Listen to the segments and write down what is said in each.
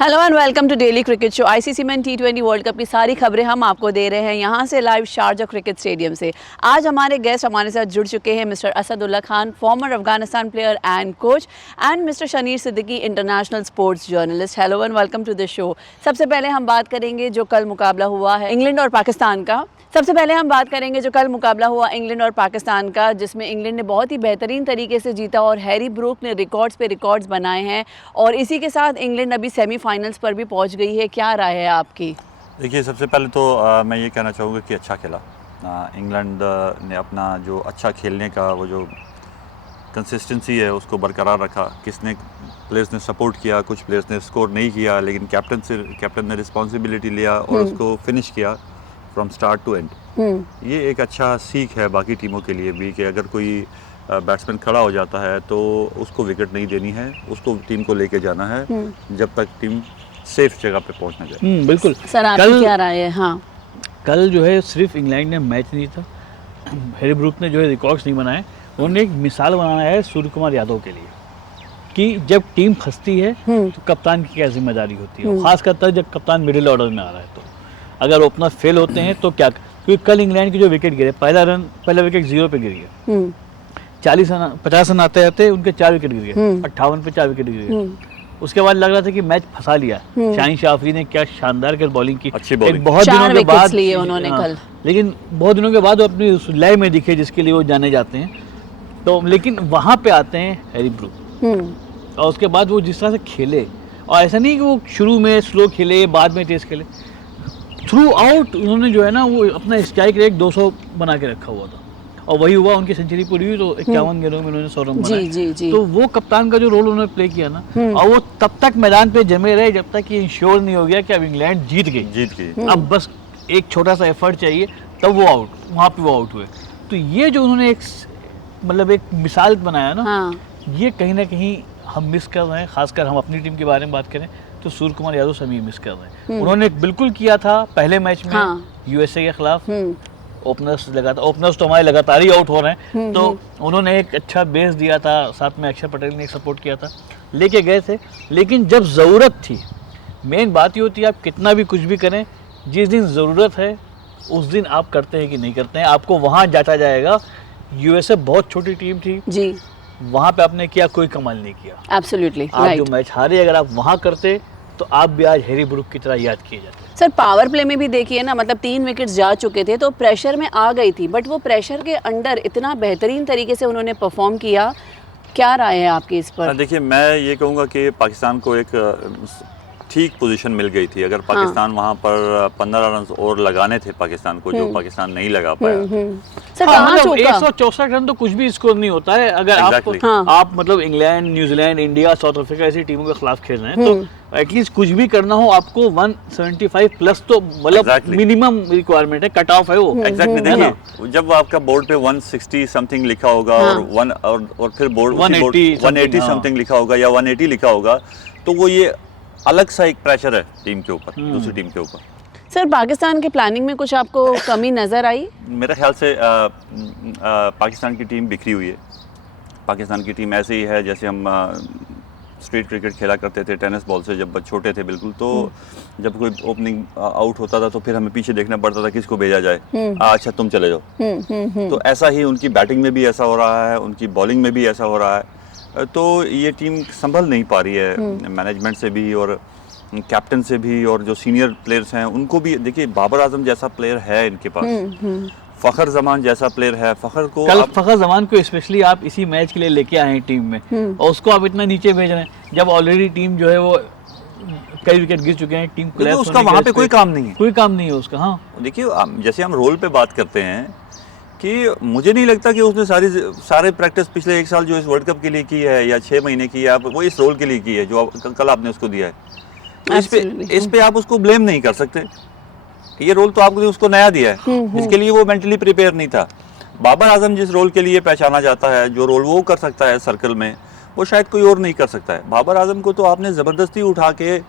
Hello and welcome to daily cricket show. ICC men टी20 world cup की सारी खबरें हम आपको दे रहे हैं यहाँ से लाइव शारजा क्रिकेट स्टेडियम से। आज हमारे गेस्ट हमारे साथ जुड़ चुके हैं mister Asadullah Khan, former Afghanistan player and coach, and mister Shanir Siddiqui, international sports journalist. Hello and welcome to the show. सबसे पहले हम बात करेंगे जो कल मुकाबला हुआ है इंग्लैंड और पाकिस्तान का। इंग्लैंड और पाकिस्तान का, जिसमें इंग्लैंड ने बहुत ही बेहतरीन तरीके से जीता और हैरी ब्रूक ने रिकॉर्ड्स पे रिकॉर्ड्स बनाए हैं और इसी के साथ इंग्लैंड अभी सेमीफाइनल्स पर भी पहुंच गई है। क्या राय है आपकी? देखिए, सबसे पहले तो मैं ये कहना चाहूँगा कि अच्छा खेला इंग्लैंड ने। अपना जो अच्छा खेलने का वो जो कंसिस्टेंसी है उसको बरकरार रखा। प्लेयर्स ने सपोर्ट किया, कुछ प्लेयर्स ने स्कोर नहीं किया, लेकिन कैप्टन ने रिस्पॉन्सिबिलिटी लिया और उसको फिनिश किया फ्रॉम स्टार्ट टू एंड। ये एक अच्छा सीख है बाकी टीमों के लिए भी कि अगर कोई बैट्समैन खड़ा हो जाता है तो उसको विकेट नहीं देनी है, उसको टीम को लेके जाना है जब तक टीम सेफ जगह पे पहुंच ना जाए। बिल्कुल सर, आपकी क्या राय है? हाँ, कल जो है सिर्फ इंग्लैंड ने मैच नहीं था, हैरी ब्रूक ने जो है रिकॉर्ड्स नहीं बनाए, उन्होंने एक मिसाल बनाना है सूर्य कुमार यादव के लिए कि जब टीम फंसती है तो कप्तान की क्या जिम्मेदारी होती है, खास करता है जब कप्तान मिडिल ऑर्डर में आ रहा है। तो अगर ओपनर फेल होते हैं तो क्या, क्योंकि कल इंग्लैंड के जो विकेट गिरे, पहला विकेट 0 पे गिर गया, 50 रन आते आते उनके 4 विकेट गिर गए, 58 पे 4 विकेट गिर गए। उसके बाद लग रहा था कि मैच फंसा लिया। शाहीन शाफरी ने क्या शानदार कर बॉलिंग की, अच्छी बॉलिंग, एक बहुत दिनों के बाद लिए उन्होंने कल, लेकिन बहुत दिनों के बाद वो अपनी लय में दिखे जिसके लिए वो जाने जाते हैं। तो लेकिन वहाँ पे आते हैं हैरी ब्रूक और उसके बाद वो जिस तरह से खेले, और ऐसा नहीं कि वो शुरू में स्लो खेले बाद में तेज खेले, थ्रू आउट उन्होंने जो है ना वो अपना स्ट्राइक रेट 200 बना के रखा हुआ था और वही हुआ। उनकी सेंचुरी पूरी हुई तो 51 गेंदों में उन्होंने 100 रन बनाए। तो वो कप्तान का जो रोल उन्होंने प्ले किया ना, और वो तब तक मैदान पे जमे रहे जब तक ये इंश्योर नहीं हो गया कि अब इंग्लैंड जीत गई। अब बस एक छोटा सा एफर्ट चाहिए, तब वो वहाँ पे वो आउट हुए। तो ये जो उन्होंने एक मिसाल बनाया ना, ये कहीं ना कहीं हम मिस कर रहे हैं। खासकर हम अपनी टीम के बारे में बात करें तो सूर्य कुमार यादव से मिस कर रहे हैं। उन्होंने बिल्कुल किया था पहले मैच में यूएसए के खिलाफ, ओपनर्स तो हमारे लगातार ही आउट हो रहे हैं, तो उन्होंने एक अच्छा बेस दिया था, साथ में अक्षर पटेल ने एक सपोर्ट किया था, लेके गए थे। लेकिन जब ज़रूरत थी, मेन बात ये होती है आप कितना भी कुछ भी करें, जिस दिन ज़रूरत है उस दिन आप करते हैं कि नहीं करते हैं, आपको वहाँ जांचा जाएगा। यूएसए बहुत छोटी टीम थी जी, वहाँ पे आपने किया, कोई कमाल नहीं किया। एब्सोल्युटली आप जो मैच हारे, अगर आप वहाँ करते तो आप भी आज हैरी ब्रूक की तरह याद किए जाते। सर, पावर प्ले में भी देखिए ना, मतलब 3 विकेट्स जा चुके थे तो प्रेशर में आ गई थी, बट वो प्रेशर के अंडर इतना बेहतरीन तरीके से उन्होंने परफॉर्म किया। क्या राय है आपकी इस पर? देखिए, मैं ये कहूँगा कि पाकिस्तान को एक ठीक पोजीशन मिल गई थी। अगर पाकिस्तान वहाँ पर 15 रन और लगाने थे पाकिस्तान को, जो पाकिस्तान नहीं लगा पाया। सर, मतलब 164 रन तो कुछ भी स्कोर नहीं होता है अगर आप मतलब England, New Zealand, India, south Africa ऐसी टीमों के खिलाफ खेल रहे हैं, तो एटलीस्ट कुछ भी करना हो आपको 175 प्लस तो मतलब मिनिमम रिक्वायरमेंट है, कट ऑफ है वो। एग्जैक्टली, देखिए जब आपका बोर्ड पे 160 समथिंग लिखा होगा और फिर बोर्ड 180 समथिंग लिखा होगा या 180 लिखा होगा, तो वो ये अलग सा एक प्रेशर है टीम के ऊपर, दूसरी टीम के ऊपर। सर, पाकिस्तान के प्लानिंग में कुछ आपको कमी नज़र आई? मेरे ख्याल से पाकिस्तान की टीम बिखरी हुई है। पाकिस्तान की टीम ऐसे ही है जैसे हम स्ट्रीट क्रिकेट खेला करते थे टेनिस बॉल से, जब छोटे थे बिल्कुल। तो जब कोई ओपनिंग आउट होता था तो फिर हमें पीछे देखना पड़ता था किसको भेजा जाए, अच्छा तुम चले जाओ। तो ऐसा ही उनकी बैटिंग में भी ऐसा हो रहा है, उनकी बॉलिंग में भी ऐसा हो रहा है। तो ये टीम संभल नहीं पा रही है, मैनेजमेंट से भी और कैप्टन से भी, और जो सीनियर प्लेयर्स हैं उनको भी। देखिए, बाबर आजम जैसा प्लेयर है इनके पास, फखर जमान जैसा प्लेयर है। फखर जमान को स्पेशली आप इसी मैच के लिए लेके आए हैं टीम में, और उसको आप इतना नीचे भेज रहे हैं जब ऑलरेडी टीम जो है वो कई विकेट गिर चुके हैं, टीम तो उसका वहाँ पे कोई काम नहीं है, उसका। हाँ, देखिए जैसे हम रोल पे बात करते हैं कि मुझे नहीं लगता कि उसने सारे प्रैक्टिस पिछले 1 साल जो इस वर्ल्ड कप के लिए की है या 6 महीने की है, वो इस रोल के लिए की है जो कल आपने उसको दिया है। तो इस पे आप उसको ब्लेम नहीं कर सकते। ये रोल तो आपने उसको नया दिया है, इसके लिए वो मेंटली प्रिपेयर नहीं था। बाबर आजम जिस रोल के लिए पहचाना जाता है, जो रोल वो कर सकता है सर्कल में, वो शायद कोई और नहीं कर सकता है। बाबर आजम को तो आपने ज़बरदस्ती उठा के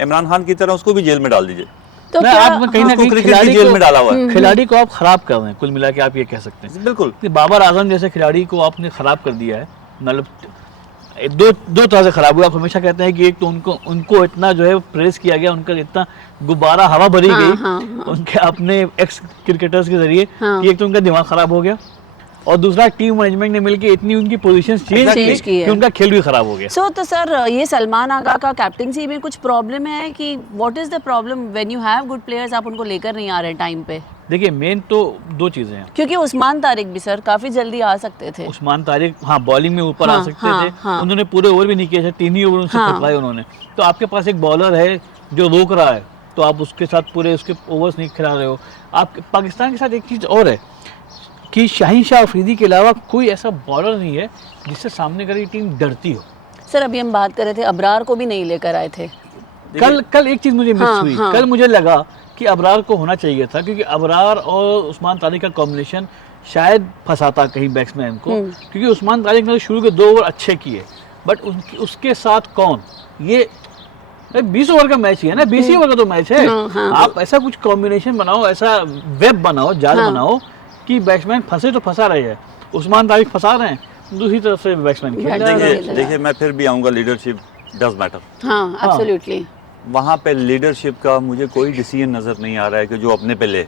इमरान खान की तरह उसको भी जेल में डाल दीजिए। तो आप कहीं ना कहीं खिलाड़ी जेल में डाला हुआ है, खिलाड़ी को आप खराब कर रहे हैं, कुल मिला के आप ये कह सकते हैं। बिल्कुल, बाबर आजम जैसे खिलाड़ी को आपने खराब कर दिया है। मतलब दो तरह से खराब हुआ। आप हमेशा कहते हैं कि एक तो उनको इतना जो है प्रेस किया गया, उनका इतना गुब्बारा हवा भरी गई उनके अपने एक्स क्रिकेटर्स के जरिए कि एक तो उनका दिमाग खराब हो गया, और दूसरा टीम मैनेजमेंट ने मिलकर इतनी उनकी पोजीशन चेंज की कि उनका खेल भी खराब हो गया। तो सर ये सलमान आगा का कैप्टनसी में कुछ प्रॉब्लम है कि what is the problem when you have good players, आप उनको लेकर नहीं आ रहे टाइम पे? देखिए मेन तो दो चीजें हैं, क्योंकि उस्मान तारिक भी सर काफी जल्दी आ सकते थे। उस्मान तारिक हाँ बॉलिंग में ऊपर आ सकते थे, उन्होंने पूरे ओवर भी नहीं किए थे, 3 ही ओवर उनसे खटवाए उन्होंने। तो आपके पास एक बॉलर है जो रोक रहा है, तो आप उसके साथ पूरे उसके ओवर्स नहीं खिला रहे हो। आप पाकिस्तान के साथ एक चीज़ और है कि शाहीन शाह अफरीदी के अलावा कोई ऐसा बॉलर नहीं है जिससे सामने वाली टीम डरती हो। सर अभी हम बात कर रहे थे अबरार को भी नहीं लेकर आए थे। कल एक चीज़ मुझे मिस हुई। कल मुझे लगा कि अबरार को होना चाहिए था, क्योंकि अबरार और उस्मान तारिक का कॉम्बिनेशन शायद फंसाता कहीं बैट्समैन को, क्योंकि उस्मान तारिक ने शुरू के 2 ओवर अच्छे किए, बट उसके साथ कौन, ये 20 ओवर का मैच ही है ना, 20 ही ओवर का तो मैच है। आप ऐसा कुछ कॉम्बिनेशन बनाओ, ऐसा वेब बनाओ, जाल बनाओ कि बैट्समैन फंसे तो फंसा रहे हैं। उस्मान तारिक फंसा रहे हैं, दूसरी तरफ से बैट्समैन खेल रहे हैं। देखिए मैं फिर भी आऊँगा, लीडरशिप डज मैटर। हाँ एब्सोल्युटली। वहाँ पे लीडरशिप का मुझे कोई डिसीजन नज़र नहीं आ रहा है कि जो अपने पे ले,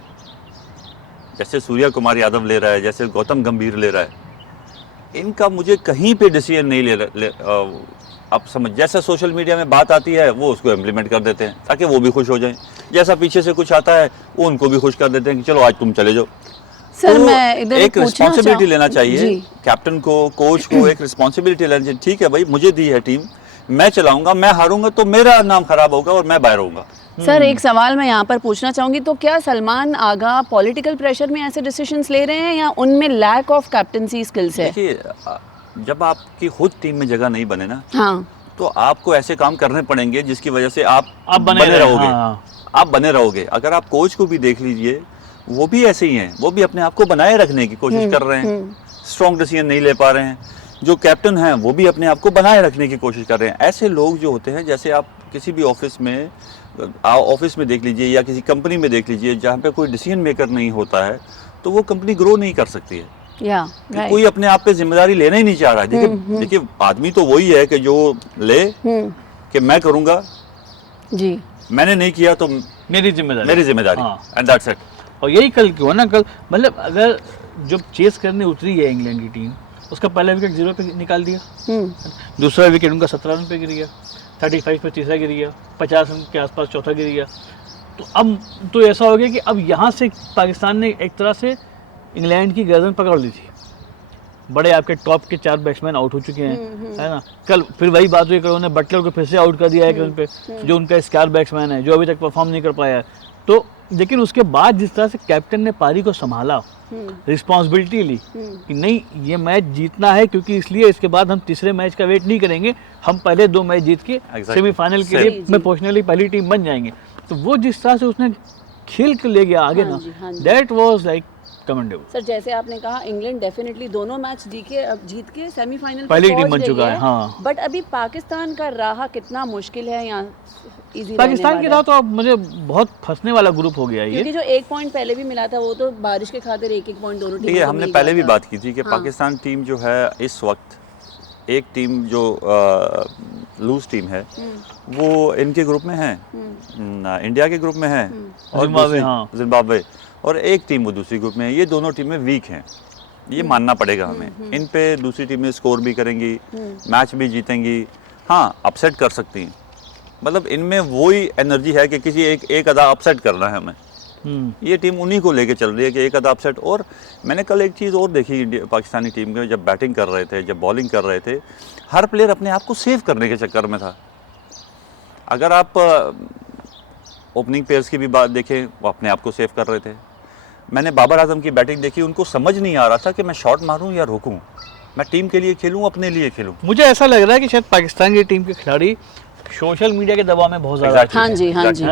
जैसे सूर्या कुमार यादव ले रहा है, जैसे गौतम गंभीर ले रहा है, इनका मुझे कहीं पे डिसीजन नहीं ले आप समझ, जैसा सोशल मीडिया में बात आती है वो उसको इम्प्लीमेंट कर देते हैं ताकि वो भी खुश हो जाएं, जैसा पीछे से कुछ आता है वो उनको भी खुश कर देते हैं कि चलो आज तुम चले जाओ। सर तो मैं इधर एक रिस्पॉन्सिबिलिटी लेना चाहिए जी। कैप्टन को, कोच को एक रिस्पॉन्सिबिलिटी लेना चाहिए। ठीक है भाई, मुझे दी है टीम, मैं चलाऊंगा, मैं हारूंगा तो मेरा नाम खराब होगा और मैं बाहर होऊंगा। सर एक सवाल मैं यहाँ पर पूछना चाहूंगी, तो क्या सलमान आगा पॉलिटिकल प्रेशर में ऐसे डिसीजंस ले रहे हैं या उनमें लैक ऑफ कैप्टनसी स्किल्स है? देखिए जब आपकी खुद टीम में जगह नहीं बने ना, हाँ तो आपको ऐसे काम करने पड़ेंगे जिसकी वजह से आप बने रहोगे। हाँ। आप बने रहोगे। अगर आप कोच को भी देख लीजिए, वो भी ऐसे ही हैं, वो भी अपने आप को बनाए रखने की कोशिश कर रहे हैं, स्ट्रॉन्ग डिसीजन नहीं ले पा रहे हैं। जो कैप्टन हैं वो भी अपने आप को बनाए रखने की कोशिश कर रहे हैं। ऐसे लोग जो होते हैं, जैसे आप किसी भी ऑफिस में देख लीजिए या किसी कंपनी में देख लीजिए, जहाँ पे कोई डिसीजन मेकर नहीं होता है तो वो कंपनी ग्रो नहीं कर सकती है। कोई अपने आप पे जिम्मेदारी लेना ही नहीं चाह रहा है। देखिए आदमी तो वही है कि जो ले कि मैं करूँगा जी, मैंने नहीं किया तो मेरी जिम्मेदारी एंड दैट्स इट। और यही कल क्यों है ना, कल मतलब अगर जो चेस करने उतरी है इंग्लैंड की टीम, उसका पहला विकेट 0 पे निकाल दिया, दूसरा विकेट उनका 17 रन पे गिर गया, 35 पे तीसरा गिर गया, 50 रन के आसपास चौथा गिर गया। तो अब तो ऐसा हो गया कि अब यहाँ से पाकिस्तान ने एक तरह से इंग्लैंड की गर्दन पकड़ ली थी। बड़े आपके टॉप के 4 बैट्समैन आउट हो चुके हैं, है ना। कल फिर वही बात हुई, उन्होंने बटलर को फिर से आउट कर दिया है रन पे, जो उनका स्टार बैट्समैन है, जो अभी तक परफॉर्म नहीं कर पाया है। तो लेकिन उसके बाद जिस तरह से कैप्टन ने पारी को संभाला, रिस्पॉन्सिबिलिटी ली कि नहीं ये मैच जीतना है, क्योंकि इसलिए इसके बाद हम तीसरे मैच का वेट नहीं करेंगे, हम पहले 2 मैच जीत के सेमीफाइनल के लिए में पहुंचने वाली पहली टीम बन जाएंगे। तो वो जिस तरह से उसने खेल के ले गया आगे ना, that was like commendable. Sir जैसे आपने कहा इंग्लैंड डेफिनेटली दोनों मैच जीत के सेमीफाइनल पहली टीम बन चुका है। हाँ। बट अभी पाकिस्तान का राह कितना मुश्किल है यहाँ, पाकिस्तान की राह तो अब मुझे बहुत फंसने वाला ग्रुप हो गया है, क्योंकि जो 1 पॉइंट पहले भी मिला था वो तो बारिश के खातिर 1-1 पॉइंट दोनों टीम को हमने पहले भी बात की थी कि पाकिस्तान टीम जो है इस वक्त एक टीम जो लूज टीम है वो इनके ग्रुप में है, इंडिया के ग्रुप में है और जिम्बाब्वे, और एक टीम वो दूसरी ग्रुप में है। ये दोनों टीमें वीक हैं, ये मानना पड़ेगा हमें। इन पे दूसरी टीमें स्कोर भी करेंगी, मैच भी जीतेंगी, हाँ अपसेट कर सकती हैं। मतलब इनमें वही एनर्जी है कि किसी एक आधा अपसेट करना है हमें। ये टीम उन्हीं को लेके चल रही है कि एक आधा अपसेट। और मैंने कल एक चीज़ और देखी पाकिस्तानी टीम के, जब बैटिंग कर रहे थे, जब बॉलिंग कर रहे थे, हर प्लेयर अपने आप को सेव करने के चक्कर में था। अगर आप ओपनिंग प्लेयर्स की भी बात देखें, वो अपने आप को सेव कर रहे थे। मैंने बाबर आजम की बैटिंग देखी, उनको समझ नहीं आ रहा था कि मैं शॉट मारूं या रोकूं, मैं टीम के लिए खेलूं, अपने लिए खेलूं। मुझे ऐसा लग रहा है कि शायद पाकिस्तान की टीम के खिलाड़ी सोशल मीडिया के दबाव में बहुत ज़्यादा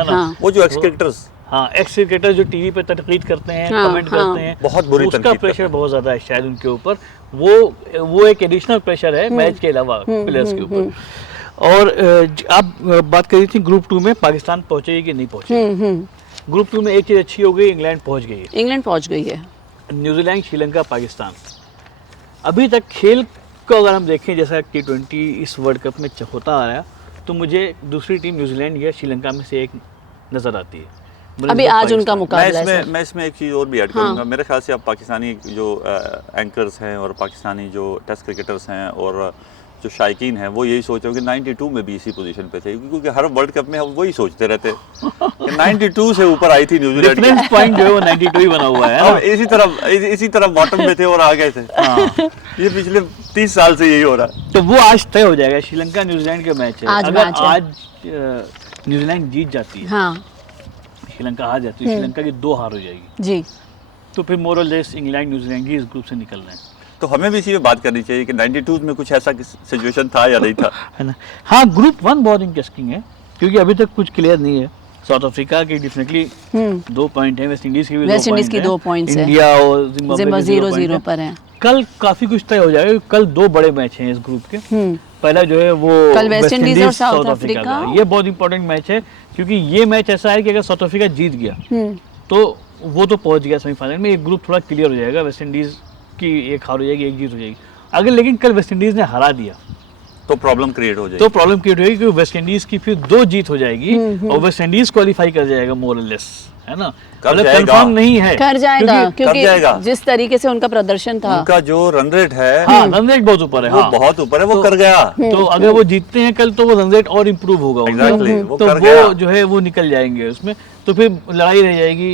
हाँ। वो जो एक्स क्रिकेटर्स, हाँ एक्स क्रिकेटर जो टीवी पे तनकीद करते हैं, कमेंट करते हैं, बहुत बुरी उसका प्रेशर बहुत ज़्यादा है शायद उनके ऊपर। वो एक एडिशनल प्रेशर है मैच के अलावा प्लेयर्स के ऊपर। और आप बात कर रही थी ग्रुप 2 में पाकिस्तान पहुंचेगी कि नहीं पहुंचेगी। ग्रुप 2 में एक चीज़ अच्छी हो गई, इंग्लैंड पहुंच गई है। न्यूजीलैंड, श्रीलंका, पाकिस्तान। अभी तक खेल को अगर हम देखें जैसा T20 इस वर्ल्ड कप में होता आ रहा है, तो मुझे दूसरी टीम न्यूजीलैंड या श्रीलंका में से एक नज़र आती है। अभी आज उनका मैं मुकाबला है इसमें सर। मैं इसमें एक चीज़ और भी ऐड करूंगा। मेरे ख्याल से अब पाकिस्तानी जो एंकर्स हैं और पाकिस्तानी जो टेस्ट क्रिकेटर्स हैं और जो शायकीन हैं वो यही सोच रहे हो कि 92 में भी इसी पोजीशन पे थे, क्योंकि हर वर्ल्ड कप में हम वही सोचते रहते हैं कि 92 से ऊपर आई थी न्यूजीलैंड। रेफरेंस पॉइंट जो है वो 92 ही बना हुआ है अब ना? इसी तरह बॉटम में थे और आ गए थे। हाँ। ये पिछले 30 साल से यही हो रहा है। तो वो आज तय हो जाएगा। श्रीलंका न्यूजीलैंड का मैच है। आज अगर मैच है। आज न्यूजीलैंड जीत जाती है, हाँ श्रीलंका हार जाती है, श्रीलंका की 2 हार हो जाएगी, जी। तो फिर मोर और लेस इंग्लैंड न्यूजीलैंड ही इस ग्रुप से निकल रहे हैं, तो हमें भी इसी में बात करनी चाहिए कि 92 में कुछ ऐसा सिचुएशन था या नहीं था। है ना? हाँ, ग्रुप 1 बहुत इंटरेस्टिंग है क्योंकि अभी तक कुछ क्लियर नहीं है। साउथ अफ्रीका की डेफिनेटली 2 पॉइंट है, वेस्ट इंडीज की भी 2 वेस्ट इंडीज पॉइंट की है, 2 पॉइंट्स है, इंडिया और जिम्बाब्वे के 0 0-0 पॉइंट पर है। है। कल काफी कुछ तय हो जाएगा। कल 2 बड़े मैच हैं इस ग्रुप के। पहला जो है वो कल वेस्ट इंडीज और साउथ अफ्रीका का। ये बहुत इंपॉर्टेंट मैच है क्योंकि ये मैच ऐसा है कि अगर साउथ अफ्रीका जीत गया तो वो तो पहुंच गया सेमीफाइनल में। एक ग्रुप थोड़ा क्लियर हो जाएगा, वेस्ट इंडीज की एक हार हो जाएगी, एक जीत हो जाएगी। अगर लेकिन कल वेस्ट इंडीज ने हरा दिया तो प्रॉब्लम क्रिएट हो जाएगी। तो प्रॉब्लम क्रिएट होगी क्योंकि वेस्ट इंडीज की फिर 2 जीत हो जाएगी और वेस्ट इंडीज क्वालिफाई कर जाएगा मोर और लेस, है ना? मतलब कंफर्म नहीं है, कर जाएगा क्योंकि जाएगा। जिस तरीके से उनका प्रदर्शन था, उनका जो रन रेट है हाँ, रन रेट बहुत ऊपर है, वो हाँ, बहुत ऊपर है, वो कर गया। तो अगर वो जीतते हैं कल तो वो रन रेट और इम्प्रूव होगा उनका। Exactly, वो तो कर गया। वो जो है वो निकल जाएंगे उसमें। तो फिर लड़ाई रह जाएगी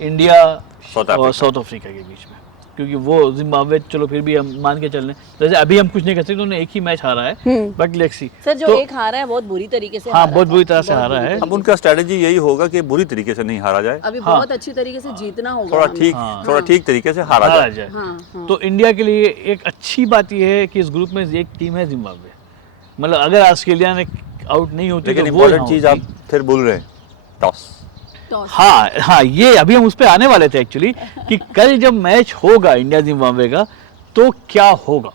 इंडिया और साउथ अफ्रीका के बीच में, क्योंकि वो जिम्बाब्वे चलो फिर भी हम मान के चल रहे हैं, जैसे अभी हम कुछ नहीं कर सकते, उन्होंने एक ही मैच हारा है, बट लेट्स सी। सर जो तो एक हारा है बहुत बुरी तरीके से हाँ, हारा बहुत था, बुरी तरह से बहुत हारा बुरी है। तरीके अब उनका स्ट्रेटजी यही होगा कि बुरी तरीके से नहीं हारा जाए, अभी हाँ। बहुत अच्छी तरीके से जीतना होगा थोड़ा हमें। ठीक हाँ। थोड़ा ठीक तरीके से हारा हारा जाए। जाए। हाँ, तो इंडिया के लिए एक अच्छी बात यह है कि इस ग्रुप में एक टीम है जिम्बाब्वे। मतलब अगर ऑस्ट्रेलिया ने आउट नहीं होती लेकिन तो वो इम्पोर्टेंट चीज आप फिर भूल रहे हैं, टॉस। टॉस। हाँ हाँ, ये अभी हम उस पर आने वाले थे एक्चुअली कि कल जब मैच होगा इंडिया जिम्बाब्वे का तो क्या होगा,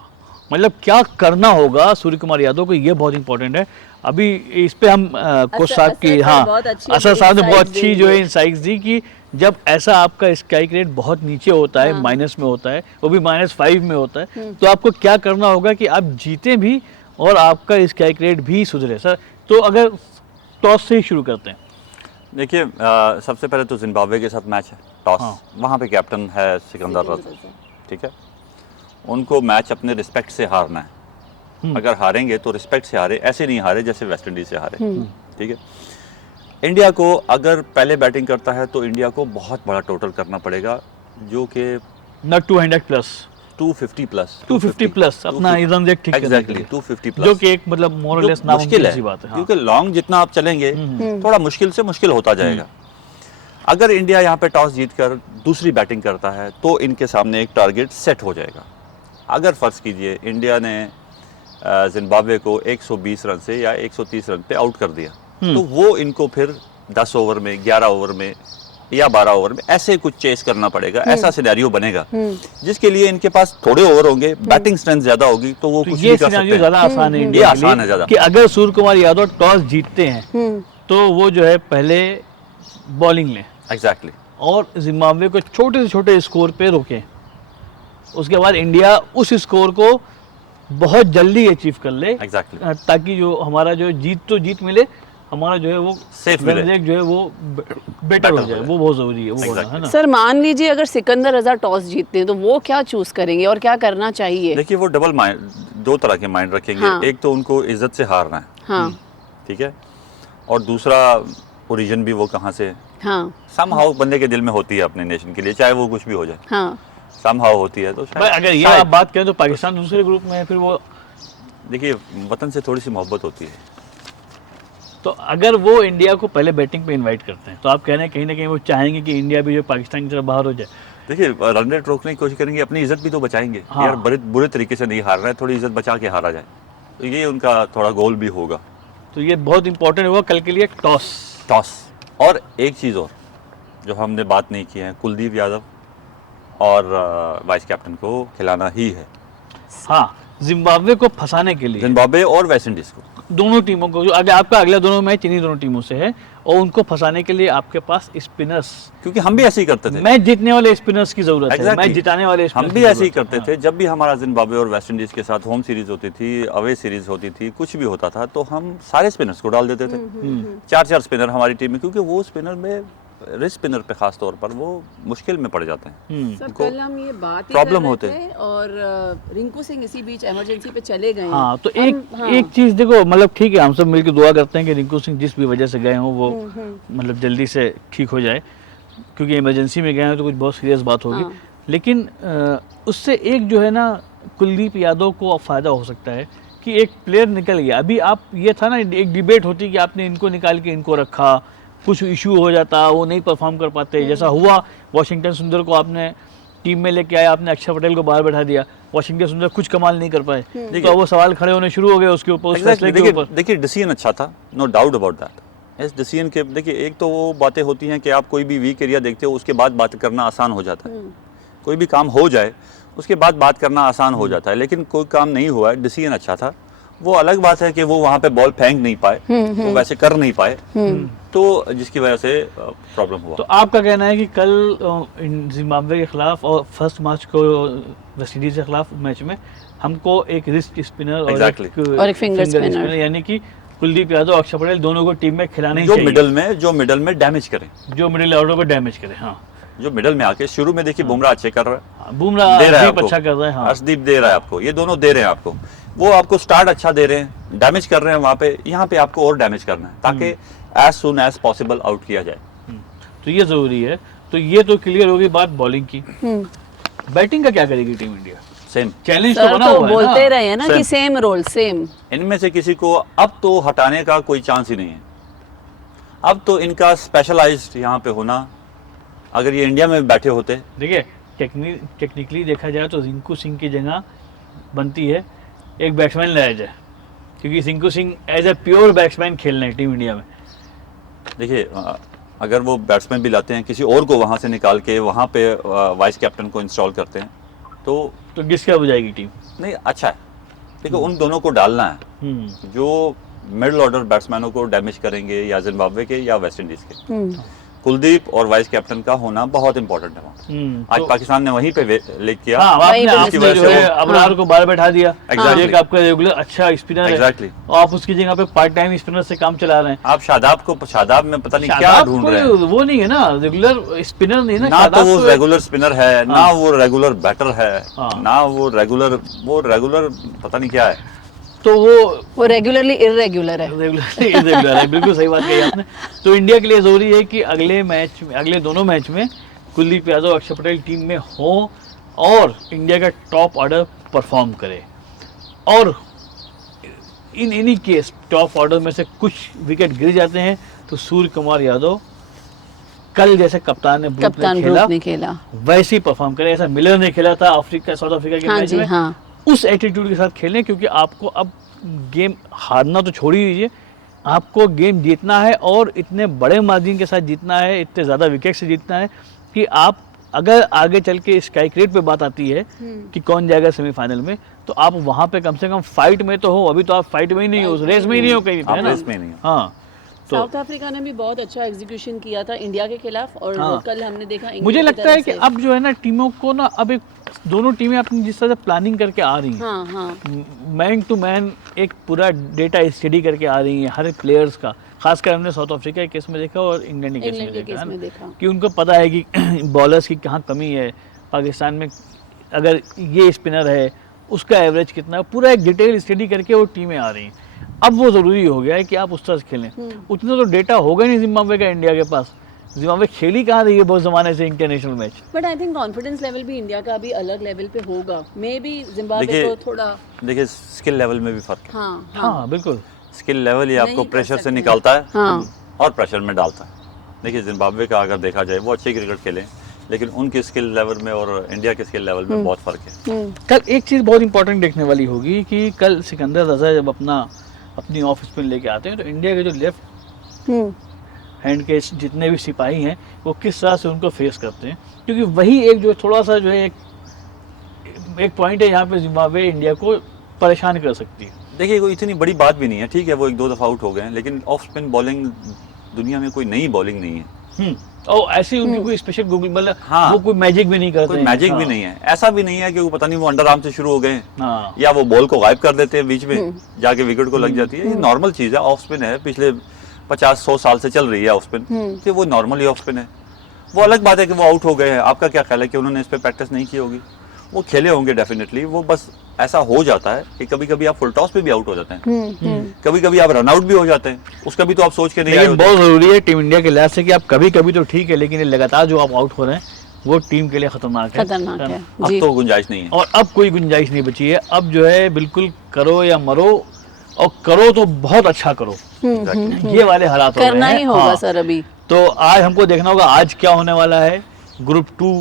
मतलब क्या करना होगा सूर्य कुमार यादव को, ये बहुत इंपॉर्टेंट है। अभी इस पे हम कोच साहब की, हाँ, असर साहब ने बहुत अच्छी जो है इंसाइट्स दी कि जब ऐसा आपका स्ट्राइक रेट बहुत नीचे होता है, माइनस में होता है, वो भी -5 में होता है, तो आपको क्या करना होगा कि आप जीते भी और आपका स्ट्राइक रेट भी सुधरे। सर तो अगर टॉस से ही शुरू करते हैं। देखिए सबसे पहले तो जिम्बाब्वे के साथ मैच है, टॉस। हाँ। वहाँ पे कैप्टन है सिकंदर रजा, ठीक है। उनको मैच अपने रिस्पेक्ट से हारना है। अगर हारेंगे तो रिस्पेक्ट से हारे, ऐसे नहीं हारे जैसे वेस्ट इंडीज से हारे, ठीक है। इंडिया को अगर पहले बैटिंग करता है तो इंडिया को बहुत बड़ा टोटल करना पड़ेगा, जो कि नॉट 200 प्लस 250 प्लस 250 प्लस अपना रन रेट ठीक करने के एग्जैक्टली लिए, 250 जो प्लस, कि एक मतलब मोर और जो लेस मुश्किल है, बात है। हाँ। क्योंकि लॉन्ग जितना आप चलेंगे थोड़ा मुश्किल से मुश्किल होता जाएगा। अगर इंडिया यहाँ पे टॉस जीतकर दूसरी बैटिंग करता है तो इनके सामने एक टारगेट सेट हो जाएगा। अगर फर्ज कीजिए इंडिया ने जिम्बाब्वे को 120 रन से या 130 रन पे आउट कर दिया, तो वो इनको फिर 10 ओवर में, 11 ओवर में या 12 ओवर में ऐसे कुछ चेस करना पड़ेगा। ऐसा सिनेरियो बनेगा जिसके लिए इनके पास थोड़े ओवर होंगे, बैटिंग स्ट्रेंथ ज्यादा होगी, तो वो तो कुछ ये भी कर सिनेरियो सकते ज्यादा हैं। आसान है ये इंडिया के आसान लिए है ज्यादा कि अगर सूर्य कुमार यादव टॉस जीतते हैं तो वो जो है पहले बॉलिंग लें एग्जैक्टली। और जिम्बाब्वे को छोटे से छोटे स्कोर पे रोकें। उसके बाद इंडिया उस स्कोर को बहुत जल्दी अचीव कर ले, एग्जैक्टली, ताकि जो हमारा जो जीत मिले, हमारा जो है वो Safe रन मिले। रेट जो है वो बेटर हो जाए, वो बहुत जरूरी है, वो होना, है ना? सर मान लीजिए अगर सिकंदर रजा टॉस जीतते हैं तो वो क्या चूज करेंगे और क्या करना चाहिए? देखिए वो डबल माइंड, 2 तरह के माइंड रखेंगे। हाँ। एक तो उनको इज्जत से हारना है, हाँ ठीक है, और दूसरा ओरिजिन भी वो कहाँ से है। हाँ समहाउ बंदे के दिल में होती है अपने नेशन के लिए, चाहे वो कुछ भी हो जाए, हाँ समहाउ होती है। तो भाई अगर ये आप बात करें तो पाकिस्तान दूसरे ग्रुप में है, फिर वो देखिए वतन से थोड़ी सी मोहब्बत होती है। तो अगर वो इंडिया को पहले बैटिंग पे इनवाइट करते हैं तो आप कह रहे हैं कहीं ना कहीं वो चाहेंगे कि इंडिया भी जो पाकिस्तान की तरफ बाहर हो जाए। देखिए रन रेट रोकने की कोशिश करेंगे, अपनी इज्जत भी तो बचाएंगे। हाँ। यार बुरे तरीके से नहीं हार रहा है, थोड़ी इज्जत बचा के हारा जाए, तो ये उनका थोड़ा गोल भी होगा। तो ये बहुत इंपॉर्टेंट होगा कल के लिए टॉस। और एक चीज़ और जो हमने बात नहीं की है, कुलदीप यादव और वाइस कैप्टन को खिलाना ही है। हाँ जिम्बाब्वे को फंसाने के लिए जिम्बाब्वे और वेस्ट इंडीज को, दोनों टीमों को, जो आगे आपका अगला दोनों मैच इन्हीं दोनों टीमों से है, और उनको फंसाने के लिए आपके पास स्पिनर्स, क्योंकि हम भी ऐसे ही करते थे। मैच जीतने वाले स्पिनर्स की जरूरत है, Exactly. मैच जिताने वाले हम स्पिनर्स भी की ऐसे ही जरूरत है। करते थे। जब भी हमारा जिम्बाब्वे और वेस्ट इंडीज के साथ होम सीरीज होती थी, अवे सीरीज होती थी, कुछ भी होता था, तो हम सारे स्पिनर्स को डाल देते थे, 4-4 स्पिनर हमारी टीम में, क्योंकि वो स्पिनर में रिस्ट स्पिनर पे खास तौर पर वो मुश्किल में पड़ जाते हैं। सर उनको कल हम ये बात ही प्रॉब्लम कर रहे होते थे और रिंकू सिंह इसी बीच इमरजेंसी पे चले गए हैं। हाँ, तो हम- एक चीज देखो, मतलब ठीक है, हम सब मिलकर दुआ करते हैं कि रिंकू सिंह जिस भी वजह से गए हों वो मतलब जल्दी से ठीक हो जाए, क्योंकि इमरजेंसी में गए हैं तो कुछ बहुत सीरियस बात होगी। हाँ। लेकिन उससे एक जो है ना, कुलदीप यादव को फ़ायदा हो सकता है कि एक प्लेयर निकल गया। अभी आप ये था ना, एक डिबेट होती कि आपने इनको निकाल के इनको रखा, कुछ इशू हो जाता, वो नहीं परफॉर्म कर पाते, जैसा हुआ वाशिंगटन सुंदर को आपने टीम में लेके आया, आपने अक्षर पटेल को बाहर बैठा दिया, वाशिंगटन सुंदर कुछ कमाल नहीं कर पाए, तो वो सवाल खड़े होने शुरू हो गए उसके ऊपर, उस फैसले के ऊपर। देखिए डिसीजन अच्छा था, नो डाउट अबाउट दैट। इस डिसीजन के देखिए, एक तो वो बातें होती हैं कि आप कोई भी वीक एरिया देखते हो, उसके बाद बात करना आसान हो जाता है। कोई भी काम हो जाए उसके बाद बात करना आसान हो जाता है, लेकिन कोई काम नहीं हुआ है, डिसीजन अच्छा था। वो अलग बात है कि वो वहाँ पे बॉल फेंक नहीं पाए, वो वैसे कर नहीं पाए, तो जिसकी वजह से प्रॉब्लम हुआ। तो आपका कहना है कि कल जिम्बाब्वे के खिलाफ और फर्स्ट मैच को वेस्ट इंडीज के खिलाफ मैच में हमको एक रिस्ट स्पिनर और Exactly. और एक finger spinner, यानी कि कुलदीप यादव, अक्षर पटेल दोनों को टीम में खिलाना ही जो चाहिए, मिडल में डैमेज करें, जो मिडिल ऑर्डर को डैमेज करे। हाँ, जो मिडल में आके शुरू में देखिए बुमराह अच्छे कर रहा है, बुमराह दे रहा है अर्शदीप आपको, अच्छा कर रहे हैं। हाँ, अर्शदीप दे रहा है आपको, ये दोनों दे रहे हैं आपको, वो आपको स्टार्ट अच्छा दे रहे हैं, डैमेज कर रहे हैं वहाँ पे, यहाँ पे आपको और डैमेज करना है ताकि as soon as possible out किया जाए। तो ये जरूरी है। तो ये तो क्लियर होगी बात बॉलिंग की। बैटिंग का क्या करेगी टीम इंडिया? सेम, चैलेंज तो सर बना तो हुआ है बोलते ना। रहे हैं ना कि सेम रोल सेम। इनमें से किसी को अब तो हटाने का कोई चांस ही नहीं है। अब तो इनका स्पेशलाइज्ड यहाँ पे होना, अगर ये इंडिया में बैठे होते, देखिए टेक्निकली देखा जाए तो रिंकू सिंह की जगह बनती है एक बैट्समैन लाया जाए, क्योंकि Rinku Singh as a pure batsman खेल रहे हैं टीम इंडिया में। देखिए अगर वो बैट्समैन भी लाते हैं, किसी और को वहाँ से निकाल के वहाँ पे वाइस कैप्टन को इंस्टॉल करते हैं, तो किसका हो जाएगी टीम? नहीं अच्छा है। देखो उन दोनों को डालना है जो मिडिल ऑर्डर बैट्समैनों को डैमेज करेंगे, या जिम्बाब्वे के या वेस्ट इंडीज के। कुलदीप और वाइस कैप्टन का होना बहुत इंपॉर्टेंट है वहाँ। आज पाकिस्तान ने वहीं पे ले किया। हाँ, वहीं पे आपने वजह जो से है वो- अबरार को बाहर बैठा दिया, Exactly. एक आपका रेगुलर अच्छा स्पिनर है, Exactly. और आप उसकी जगह पे पार्ट टाइम स्पिनर से काम चला रहे हैं। आप शादाब में पता नहीं क्या शादाब ढूंढ कोई रहे हैं। वो नहीं है ना, रेगुलर स्पिनर नहीं है ना, ना तो शादाब वो तो रेगुलर स्पिनर है, ना वो रेगुलर बैटर है, हाँ। ना वो रेगुलर पता नहीं क्या है। तो वो रेगुलरली इरेगुलर है। रेगुलर है, बिल्कुल सही बात कही आपने। तो इंडिया के लिए जरूरी है कि अगले दोनों मैच में कुलदीप यादव, अक्षर पटेल टीम में हो और इंडिया का टॉप ऑर्डर परफॉर्म करे। और in any case top order में से कुछ विकेट गिर जाते हैं तो सूर्य कुमार यादव कल जैसे कप्तान ग्रुप ने खेला वैसे ही परफॉर्म करे। ऐसा मिलर ने खेला था साउथ अफ्रीका के हाँ मैच जी, में, हाँ। उस एटीट्यूड के साथ खेलें, क्योंकि आपको अब गेम हारना तो छोड़ ही दीजिए, आपको गेम जीतना है और इतने बड़े मार्जिन के साथ जीतना है, इतने ज़्यादा विकेट से जीतना है कि आप अगर आगे चल के स्ट्राइक रेट पे बात आती है कि कौन जाएगा सेमीफाइनल में, तो आप वहाँ पे कम से कम फाइट में तो हो। अभी तो आप फाइट में ही नहीं हो, रेस में ही नहीं हो कहीं पे, आप है ना? रेस में नहीं हो। हाँ, तो साउथ अफ्रीका ने भी बहुत अच्छा एग्जीक्यूशन किया था इंडिया के खिलाफ और हाँ। कल हमने देखा इंग्लैंड मुझे की लगता तरफ है कि से। अब जो है ना टीमों को ना, अब एक दोनों टीमें अपनी जिस तरह से प्लानिंग करके आ रही हैं, हाँ हाँ मैन टू मैन एक पूरा डेटा स्टडी करके आ रही है हर एक प्लेयर्स का। खासकर हमने साउथ अफ्रीका के केस में देखा और इंग्लैंड के केस में देखा, है में ना, देखा। कि उनको पता है कि बॉलर्स की कहाँ कमी है, पाकिस्तान में अगर ये स्पिनर है उसका एवरेज कितना है, पूरा एक डिटेल स्टडी करके वो टीमें आ रही हैं। अब वो ज़रूरी हो गया है कि आप उस तरह से खेलें। उतना तो डेटा होगा नहीं जिम्बाब्वे का इंडिया के पास, जिम्बाब्वे खेली कहाँ रही है बहुत ज़माने से international match. But I think confidence level भी इंडिया का अभी अलग लेवल पे होगा। मे बी जिम्बाब्वे देखिए- को थोड़ा देखिए स्किल लेवल में भी फर्क है। हाँ हाँ हाँ बिल्कुल, स्किल लेवल ये आपको नहीं कर प्रेशर से सकते। निकालता है हाँ और प्रेशर में डालता है। देखिए जिम्बाब्वे का अगर देखा जाए, वो अच्छे क्रिकेट खेले, लेकिन उनके स्किल लेवल में और इंडिया के स्किल लेवल में बहुत फर्क है। कल एक चीज़ बहुत इंपॉर्टेंट देखने वाली होगी कि कल सिकंदर रजा जब अपनी ऑफ स्पिन लेके आते हैं तो इंडिया के जो लेफ्ट हैंड के जितने भी सिपाही हैं वो किस तरह से उनको फेस करते हैं, क्योंकि वही एक जो थोड़ा सा जो है एक पॉइंट है यहाँ पे जिम्बाब्वे इंडिया को परेशान कर सकती है? देखिए कोई इतनी बड़ी बात भी नहीं है, ठीक है वो 1-2 दफ़ा आउट हो गए हैं, लेकिन ऑफ स्पिन बॉलिंग दुनिया में कोई नई बॉलिंग नहीं है। और ऐसी उनकी कोई स्पेशल गूगल मतलब हाँ। वो कोई मैजिक भी नहीं करते कोई हैं। मैजिक भी हाँ। नहीं है, ऐसा भी नहीं है कि वो पता नहीं वो अंडर आर्म से शुरू हो गए हैं, हाँ। या वो बॉल को गायब कर देते हैं बीच में जाके विकेट को लग जाती है। ये नॉर्मल चीज़ है, ऑफ स्पिन है, पिछले 50-100 साल से चल रही है ऑफ स्पिन, तो वो नॉर्मली ऑफ स्पिन है। वो अलग बात है कि वो आउट हो गए हैं, आपका क्या ख्याल है कि उन्होंने इस पर प्रैक्टिस नहीं की होगी? वो खेले होंगे डेफिनेटली, वो बस ऐसा हो जाता है कि कभी कभी आप फुल टॉस पे भी आउट हो जाते हैं, कभी कभी आप रन आउट भी हो जाते हैं, उसका भी तो आप सोच के नहीं आए लेकिन होते। बहुत जरूरी है टीम इंडिया के लिहाज से कि आप कभी कभी तो ठीक है, लेकिन ये लगातार जो आप आउट हो रहे हैं वो टीम के लिए खतरनाक है। खतरनाक है अब जी। तो गुंजाइश नहीं है। और अब कोई गुंजाइश नहीं बची है, अब जो है बिल्कुल करो या मरो, और करो तो बहुत अच्छा करो। Exactly. ये वाले हालात हो रहे करना हैं। ही होगा हाँ। सर अभी। तो आज हमको देखना होगा आज क्या होने वाला है। ग्रुप 2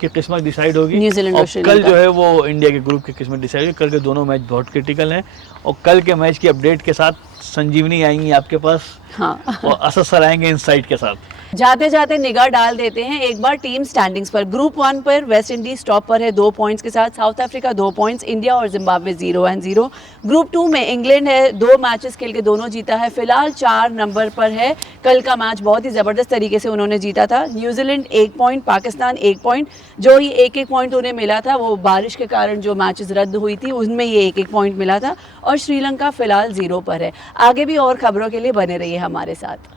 की किस्मत डिसाइड होगी, न्यूजीलैंड और और श्रीलंका। कल जो है वो इंडिया के ग्रुप की किस्मत डिसाइड होगी। कल के दोनों मैच बहुत क्रिटिकल हैं, और कल के मैच की अपडेट के साथ संजीवनी आएंगी आपके पास, हाँ। और असद सर आएंगे इनसाइट के साथ। जाते जाते निगाह डाल देते हैं एक बार टीम स्टैंडिंग्स पर। ग्रुप 1 पर वेस्ट इंडीज टॉप पर है 2 पॉइंट्स के साथ, साउथ अफ्रीका 2 पॉइंट्स, इंडिया और जिम्बाब्वे 0-0। ग्रुप 2 में इंग्लैंड है, 2 मैचेस खेल के दोनों जीता है, फिलहाल 4 नंबर पर है। कल का मैच बहुत ही ज़बरदस्त तरीके से उन्होंने जीता था। न्यूजीलैंड 1 पॉइंट, पाकिस्तान 1 पॉइंट, जो ही 1-1 पॉइंट उन्हें मिला था वो बारिश के कारण जो मैचेस रद्द हुई थी उनमें ये 1-1 पॉइंट मिला था, और श्रीलंका फिलहाल 0 पर है। आगे भी और खबरों के लिए बने रहिए हमारे साथ।